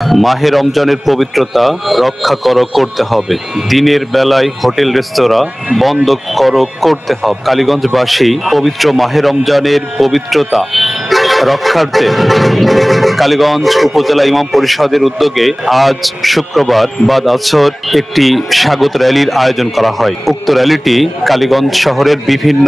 মাহে রমজানের পবিত্রতা রক্ষা করতে হবে। দিনের বেলায় হোটেল রেস্তোরাঁ বন্ধ করতে হবে। কালীগঞ্জবাসী পবিত্র মাহে রমজানের পবিত্রতা রক্ষার্থে কালীগঞ্জ উপজেলা ইমাম পরিষদের উদ্যোগে আজ শুক্রবার বাদ আসর একটি স্বাগত র্যালির আয়োজন করা হয়। উক্ত র্যালিটি কালীগঞ্জ শহরের বিভিন্ন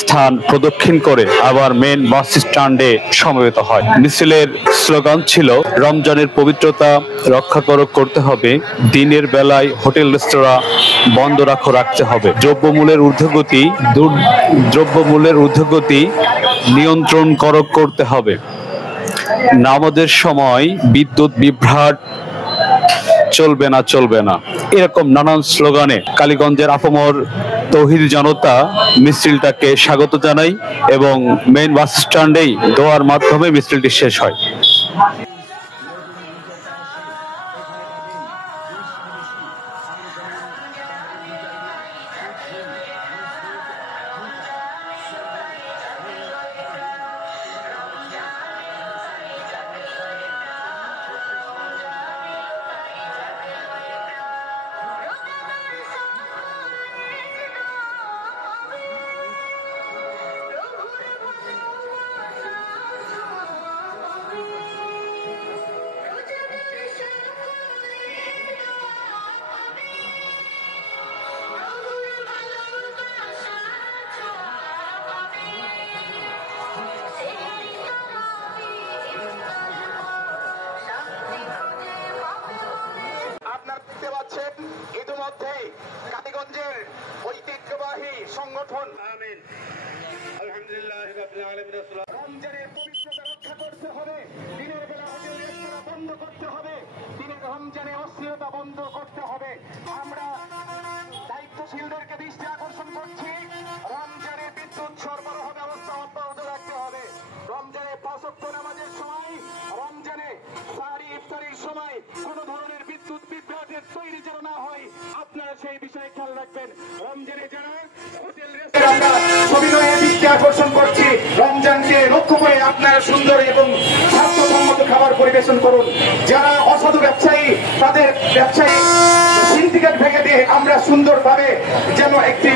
স্থান প্রদক্ষিণ করে আবার মেন বাস স্ট্যান্ডে সমবেত হয়। মিছিলের স্লোগান ছিল, রমজানের পবিত্রতা রক্ষা করতে হবে, দিনের বেলায় হোটেল রেস্তোরাঁ বন্ধ রাখতে হবে, দ্রব্যমূল্যের ঊর্ধ্বগতি নিয়ন্ত্রণ করতে হবে, নামাজের সময় বিদ্যুৎ বিভ্রাট চলবে না। এরকম নানান স্লোগানে কালীগঞ্জের আপামর তৌহিদি জনতা মিছিলটাকে স্বাগত জানায় এবং মেইন বাস স্ট্যান্ডেই দোয়ার মাধ্যমে মিছিলটি শেষ হয়। ইতিমধ্যে কালীগঞ্জের ঐতিহ্যবাহী সংগঠন রমজানের পবিত্রতা রক্ষা করতে হবে, দিনের বেলা হোটেল রেস্তোরাঁ বন্ধ করতে হবে, দিনের রমজানে অস্থিরতা বন্ধ করতে হবে। আমরা দায়িত্বশীলদেরকে দৃষ্টি আকর্ষণ করছি, রমজানে বিদ্যুৎ সরবরাহ ব্যবস্থা অব্যাহত রাখতে হবে। রমজানে ৫ ওয়াক্ত নামাজের সময়, রমজানে সাহরি ইফতারির সময় কোন ধরনের বিদ্যুৎ বিভ্রাটের তৈরি যেন না হয়, আপনারা সেই বিষয়ে খেয়াল রাখবেন। রমজানে যারা হোটেল রেস্তোরাঁ সবিনয়ে দৃষ্টি আকর্ষণ করছি, রমজানকে লক্ষ্য করে আপনারা সুন্দর এবং স্বাস্থ্যসম্মত খাবার পরিবেশন করুন। যারা অসাধু ব্যবসায়ী, তাদের ব্যবসায়ী সিন্ডিকেট ভেঙে দিয়ে আমরা সুন্দরভাবে যেন একটি